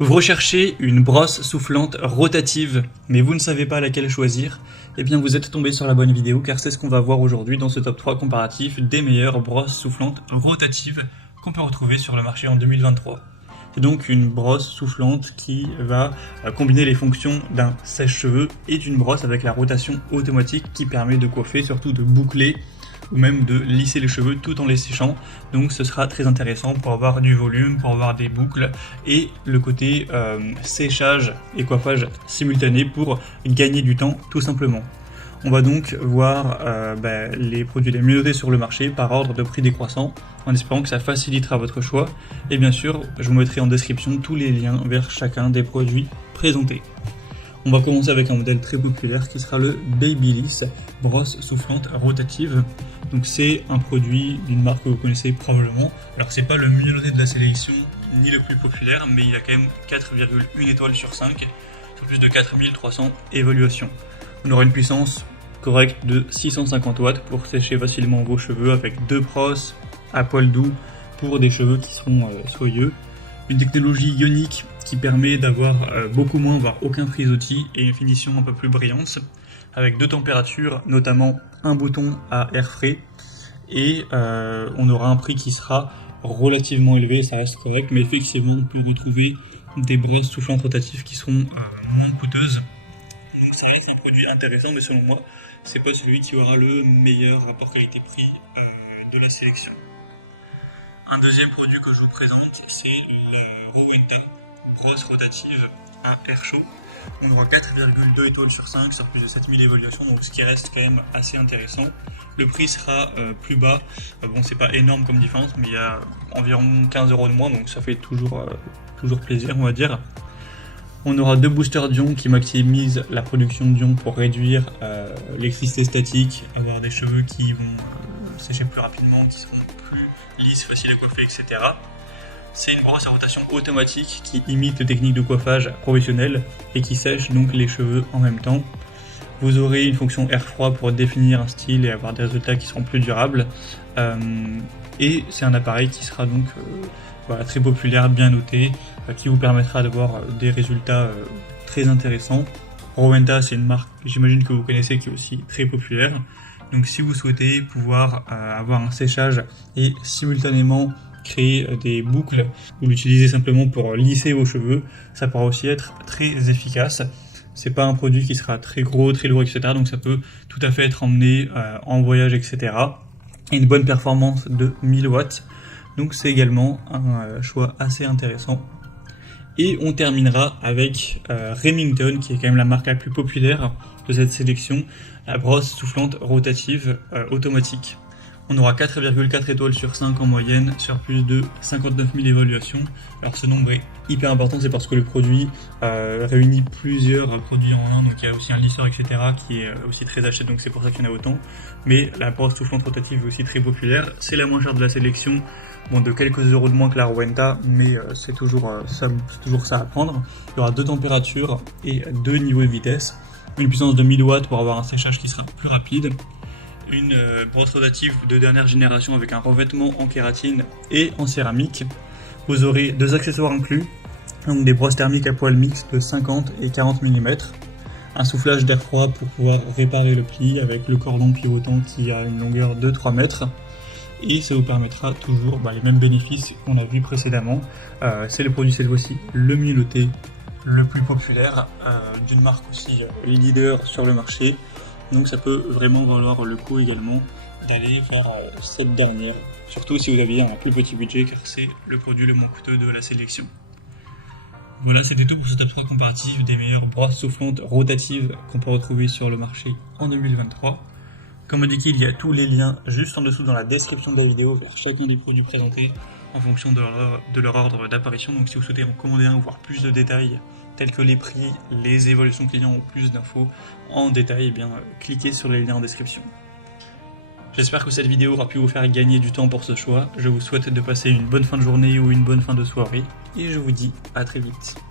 Vous recherchez une brosse soufflante rotative, mais vous ne savez pas laquelle choisir? Eh bien vous êtes tombé sur la bonne vidéo car c'est ce qu'on va voir aujourd'hui dans ce top 3 comparatif des meilleures brosses soufflantes rotatives qu'on peut retrouver sur le marché en 2023. C'est donc une brosse soufflante qui va combiner les fonctions d'un sèche-cheveux et d'une brosse avec la rotation automatique qui permet de coiffer, surtout de boucler ou même de lisser les cheveux tout en les séchant. Donc ce sera très intéressant pour avoir du volume, pour avoir des boucles et le côté séchage et coiffage simultané pour gagner du temps tout simplement. On va donc voir les produits les mieux notés sur le marché par ordre de prix décroissant en espérant que ça facilitera votre choix et bien sûr je vous mettrai en description tous les liens vers chacun des produits présentés. On va commencer avec un modèle très populaire qui sera le Babyliss brosse soufflante rotative. Donc c'est un produit d'une marque que vous connaissez probablement. Alors c'est pas le mieux noté de la sélection ni le plus populaire, mais il a quand même 4,1 étoiles sur 5 sur plus de 4300 évaluations. On aura une puissance correcte de 650 watts pour sécher facilement vos cheveux avec deux brosses à poil doux pour des cheveux qui sont soyeux. Une technologie ionique qui permet d'avoir beaucoup moins, voire aucun frisottis et une finition un peu plus brillante, avec deux températures, notamment un bouton à air frais, et on aura un prix qui sera relativement élevé, ça reste correct, mais effectivement on peut retrouver des brosses soufflantes rotatives qui seront moins coûteuses. Donc ça reste un produit intéressant, mais selon moi, c'est pas celui qui aura le meilleur rapport qualité-prix de la sélection. Un deuxième produit que je vous présente, c'est le Rowenta brosse rotative à air chaud. On aura 4,2 étoiles sur 5 sur plus de 7000 évaluations, donc ce qui reste quand même assez intéressant. Le prix sera plus bas, bon c'est pas énorme comme différence, mais il y a environ 15 € de moins, donc ça fait toujours plaisir on va dire. On aura deux boosters d'ions qui maximisent la production d'ions pour réduire l'électricité statique, avoir des cheveux qui vont sécher plus rapidement, qui seront plus lisses, faciles à coiffer, etc. C'est une brosse à rotation automatique qui imite les techniques de coiffage professionnelles et qui sèche donc les cheveux en même temps. Vous aurez une fonction air froid pour définir un style et avoir des résultats qui seront plus durables. Et c'est un appareil qui sera donc très populaire, bien noté, qui vous permettra d'avoir des résultats très intéressants. Rowenta, c'est une marque, j'imagine que vous connaissez, qui est aussi très populaire. Donc si vous souhaitez pouvoir avoir un séchage et simultanément créer des boucles, vous l'utilisez simplement pour lisser vos cheveux, ça pourra aussi être très efficace. C'est pas un produit qui sera très gros, très lourd, etc. Donc ça peut tout à fait être emmené en voyage, etc. Et une bonne performance de 1000 watts. Donc c'est également un choix assez intéressant. Et on terminera avec Remington, qui est quand même la marque la plus populaire de cette sélection, la brosse soufflante rotative automatique. On aura 4,4 étoiles sur 5 en moyenne sur plus de 59 000 évaluations. Alors ce nombre est hyper important, c'est parce que le produit réunit plusieurs produits en un, donc il y a aussi un lisseur, etc. qui est aussi très acheté, donc c'est pour ça qu'il y en a autant. Mais la brosse soufflante rotative est aussi très populaire, c'est la moins chère de la sélection, bon, de quelques euros de moins que la Rowenta, mais c'est toujours ça à prendre. Il y aura deux températures et deux niveaux de vitesse, une puissance de 1000 watts pour avoir un séchage qui sera plus rapide, une brosse rotative de dernière génération avec un revêtement en kératine et en céramique. Vous aurez deux accessoires inclus, donc des brosses thermiques à poil mixte de 50 et 40 mm, un soufflage d'air froid pour pouvoir réparer le pli avec le cordon pivotant qui a une longueur de 3 mètres, et ça vous permettra toujours les mêmes bénéfices qu'on a vu précédemment. C'est le produit cette fois-ci le mieux noté, le plus populaire, d'une marque aussi leader sur le marché. Donc ça peut vraiment valoir le coup également d'aller vers cette dernière, surtout si vous aviez un plus petit budget, car c'est le produit le moins coûteux de la sélection. Voilà, c'était tout pour ce top 3 comparatif des meilleures brosses soufflantes rotatives qu'on peut retrouver sur le marché en 2023. Comme indiqué, il y a tous les liens juste en dessous dans la description de la vidéo vers chacun des produits présentés en fonction de leur ordre d'apparition. Donc si vous souhaitez en commander un ou voir plus de détails tels que les prix, les évolutions clients ou plus d'infos en détail, cliquez sur les liens en description. J'espère que cette vidéo aura pu vous faire gagner du temps pour ce choix. Je vous souhaite de passer une bonne fin de journée ou une bonne fin de soirée et je vous dis à très vite.